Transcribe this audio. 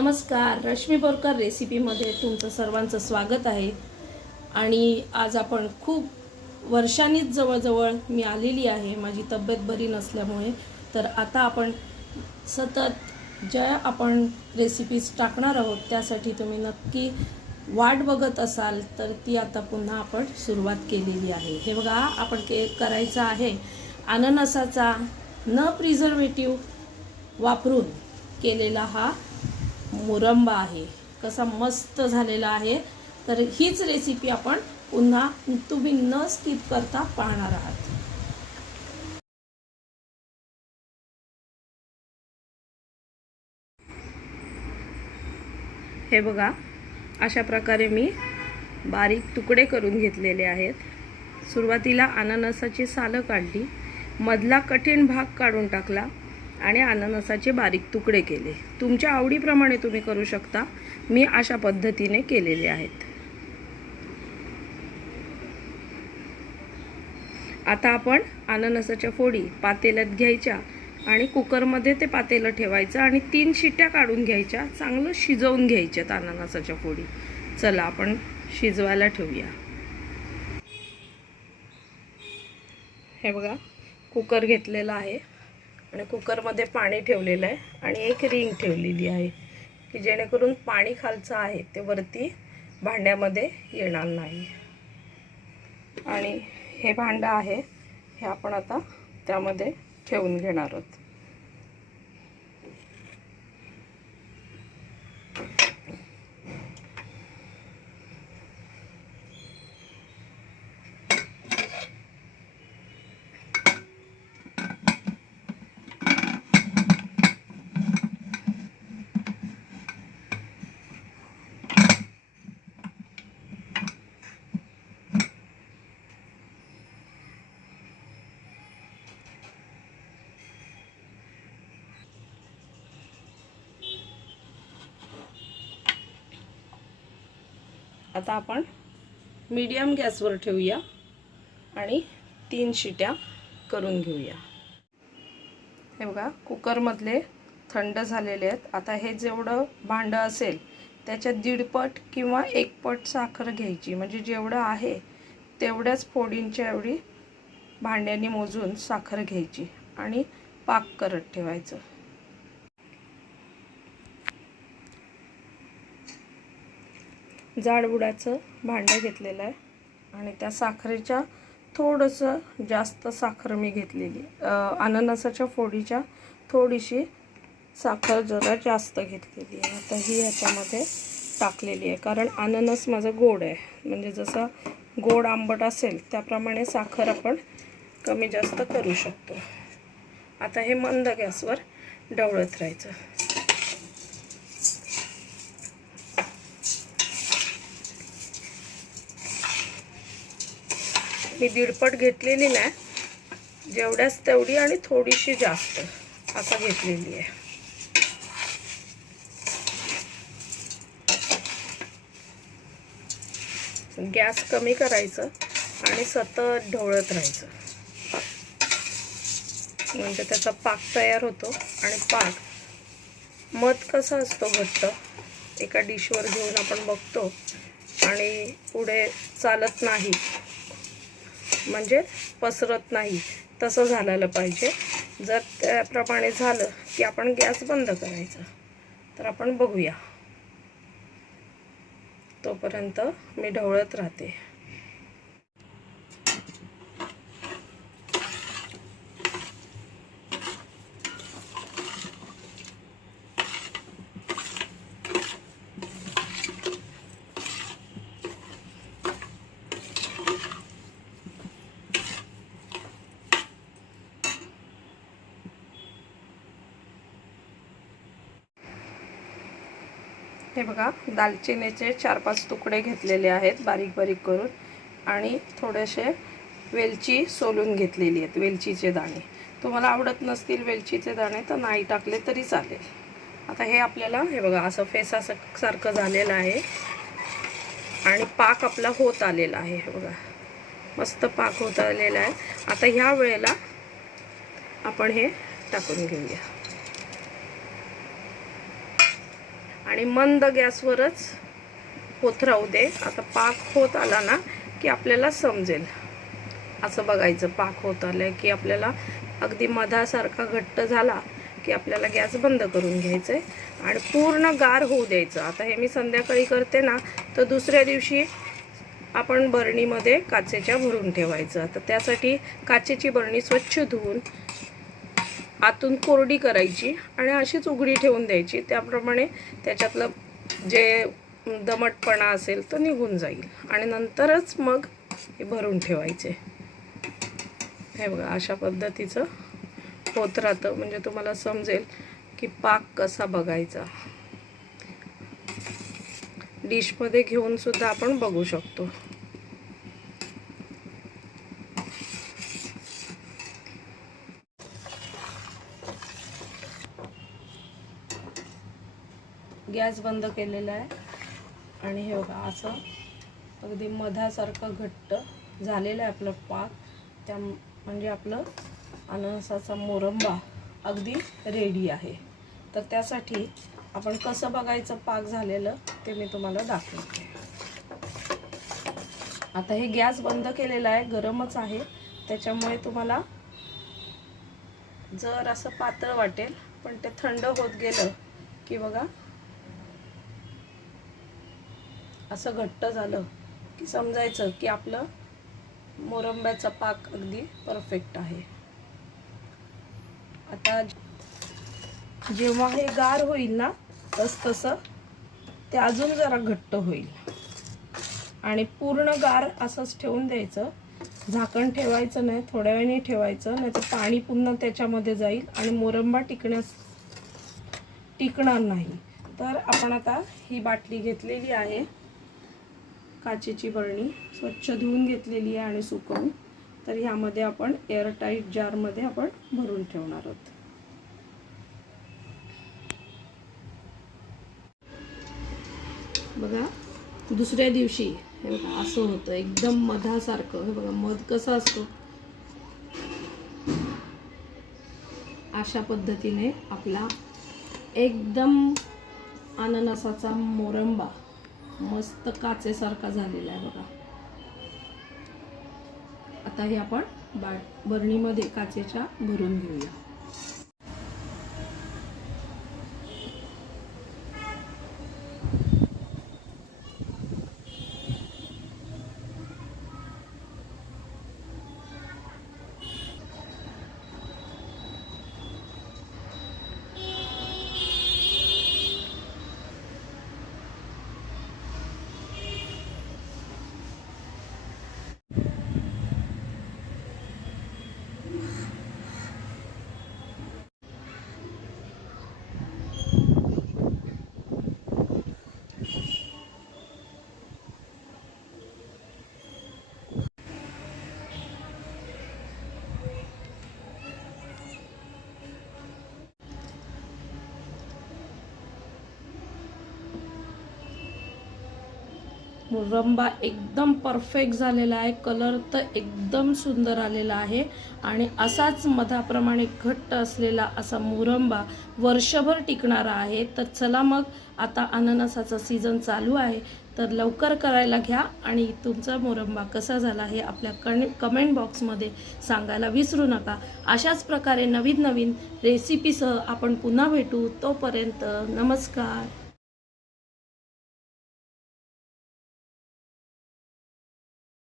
नमस्कार रश्मी बोरकर रेसिपीमध्ये तुमचं सर्वांचं स्वागत आहे. आणि आज आपण खूप वर्षांनीच जवळजवळ मी आलेली आहे माझी तब्येत बरी नसल्यामुळे. तर आता आपण सतत ज्या आपण रेसिपीज टाकणार आहोत त्यासाठी तुम्ही नक्की वाट बघत असाल तर ती आता पुन्हा आपण सुरुवात केलेली आहे. हे बघा आपण के करायचं आहे. अननसाचा न प्रिझर्वेटिव्ह वापरून केलेला हा मुरंबा आहे. कसा मस्त झालेला आहे. तर हीच रेसिपी आपण पुन्हा तुम्ही न स्किप करता पाहणार आहात. हे बघा अशा प्रकारे मी बारीक तुकडे करून घेतलेले आहेत. सुरुवातीला अननसाची सालं काढली. मधला कठीण भाग काढून टाकला. आणि अननसाचे बारीक तुकडे केले. तुमच्या आवडीप्रमाणे तुम्ही करू शकता. मी अशा पद्धतीने केलेले आहेत. आता आपण अननसाच्या फोडी पातेल्यात घ्यायच्या आणि कुकरमध्ये ते पातेलं ठेवायचं आणि तीन शिट्ट्या काढून घ्यायच्या. चांगलं शिजवून घ्यायच्यात अननसाच्या फोडी. चला आपण शिजवायला ठेवूया. हे बघा कुकर घेतलेला आहे. आणि कुकरमध्ये पाणी ठेवलेलं आहे आणि एक रिंग ठेवलेली आहे की जेणेकरून पाणी खालचं आहे ते वरती भांड्यामध्ये येणार नाही. आणि हे भांडं आहे हे आपण आता त्यामध्ये ठेवून घेणार आहोत. आता आपण मीडियम गॅसवर ठेवूया आणि तीन शिट्या करून घेऊया. हे बघा कुकरमधले थंड झालेले आहेत. आता हे जेवढं भांडं असेल त्याच्यात दीडपट किंवा एक पट साखर घ्यायची. म्हणजे जेवढं आहे तेवढ्याच फोडींच्या एवढी भांड्याने मोजून साखर घ्यायची आणि पाक करत ठेवायचं. जाडबुडाचं भांडं घेतलेलं आहे. आणि त्या साखरेच्या थोडंसं जास्त साखर मी घेतलेली. अननसाच्या फोडीच्या थोडीशी साखर जरा जास्त घेतलेली आहे. आता ही ह्याच्यामध्ये टाकलेली आहे. कारण अननस माझं गोड आहे. म्हणजे जसं गोड आंबट असेल त्याप्रमाणे साखर आपण कमी जास्त करू शकतो. आता हे मंद गॅसवर ढवळत राहायचं. मी दीडपट घेतलेली नाही. जेवढ्याच तेवढी आणि थोडीशी जास्त. असं घेतलेली आहे. गॅस कमी करायचं आणि सतत ढवळत राहायचं. म्हणजे त्याचा पाक तयार होतो आणि पाक मध कसा असतो घट्ट एका डिशवर घेऊन आपण बघतो आणि पुढे चालत नाही. म्हणजे पसरत नाही. तसं झालेलं पाहिजे. जर त्याप्रमाणे झालं की आपण गॅस बंद करायचा तर आपण बघूया. तोपर्यंत मी ढवळत राहते. हे बघा दालचिनीचे चार पाच तुकडे घेतलेले आहेत बारीक बारीक करून. आणि थोडेसे वेलची सोलून घेतलेली आहेत वेलचीचे दाणे. तुम्हाला आवडत नसतील वेलचीचे दाणे तर नाही टाकले तरी चालेल. आता हे आपल्याला हे बघा असं फेसा सारखं झालेलं आहे. आणि पाक आपला होत आलेला आहे हे बघा. मस्त पाक होत आलेला आहे. आता ह्या वेळेला आपण हे टाकून घेऊया. आणि मंद गॅसवरच होत राहू दे. आता पाक होत आला ना की आपल्याला समजेल. असं बघायचं पाक होत आलं की आपल्याला अगदी मधासारखा घट्ट झाला की आपल्याला गॅस बंद करून घ्यायचं आहे आणि पूर्ण गार होऊ द्यायचं. आता हे मी संध्याकाळी करते ना तर दुसऱ्या दिवशी आपण बरणीमध्ये काचेच्या भरून ठेवायचं. आता त्यासाठी काचेची बरणी स्वच्छ धुवून आतून कोरडी करायची आणि अशीच उघडी ठेवून द्यायची. त्याप्रमाणे त्याच्यातलं जे दमटपणा असेल तो निघून जाईल. आणि नंतरच मग हे भरून ठेवायचे. हे बघा अशा पद्धतीचं होत राहतं. म्हणजे तुम्हाला समजेल की पाक कसा बघायचा. डिशमध्ये घेऊन सुद्धा आपण बघू शकतो. गॅस बंद केलेला आहे. आणि हे बघा असं अगदी मधासारखं घट्ट झालेलं आहे आपलं पाक. त्या म्हणजे आपलं अननसाचा मोरंबा अगदी रेडी आहे. तर त्यासाठी आपण कसं बघायचं पाक झालेलं ते मी तुम्हाला दाखवते. आता हे गॅस बंद केलेला आहे गरमच आहे. त्याच्यामुळे तुम्हाला जर असं पातळ वाटेल पण ते थंड होत गेलं की बघा असं घट्ट झालं की समजायचं की आपलं मोरंब्याचा पाक अगदी परफेक्ट आहे. आता जेव्हा हे गार होईल ना तस तसं ते अजून जरा घट्ट होईल. आणि पूर्ण गार असंच ठेवून द्यायचं. झाकण ठेवायचं नाही थोड्या वेळाने ठेवायचं नाही तर पाणी पुन्हा त्याच्यामध्ये जाईल आणि मोरंबा टिकण्यास टिकणार नाही. तर आपण आता ही बाटली घेतलेली आहे. काचेची बरणी स्वच्छ धुवून घेतलेली आहे आणि सुकवून तर ह्यामध्ये आपण एअरटाईट जारमध्ये आपण भरून ठेवणार आहोत. बघा दुसऱ्या दिवशी हे बघा असं होतं एकदम मधासारखं. हे बघा मध कसा असतो? अशा पद्धतीने आपला एकदम अननसाचा मोरंबा मस्त काचेसारखा झालेला आहे बघा. आता हे आपण बा बरणीमध्ये काचेच्या भरून घेऊया. रंबा एकदम परफेक्ट झालेला आहे. कलर तर एकदम सुंदर आलेला आहे. आणि असाच मधाप्रमाणे घट्ट असलेला असा मुरंबा वर्षभर टिकणारा आहे. तर चला मग आता अननसाचा सीझन चालू आहे. तर लवकर करायला घ्या आणि तुमचा मोरंबा कसा झाला हे आपल्या कण कमेंट बॉक्समध्ये सांगायला विसरू नका. अशाच प्रकारे नवीन नवीन रेसिपीसह आपण पुन्हा भेटू. तोपर्यंत नमस्कार.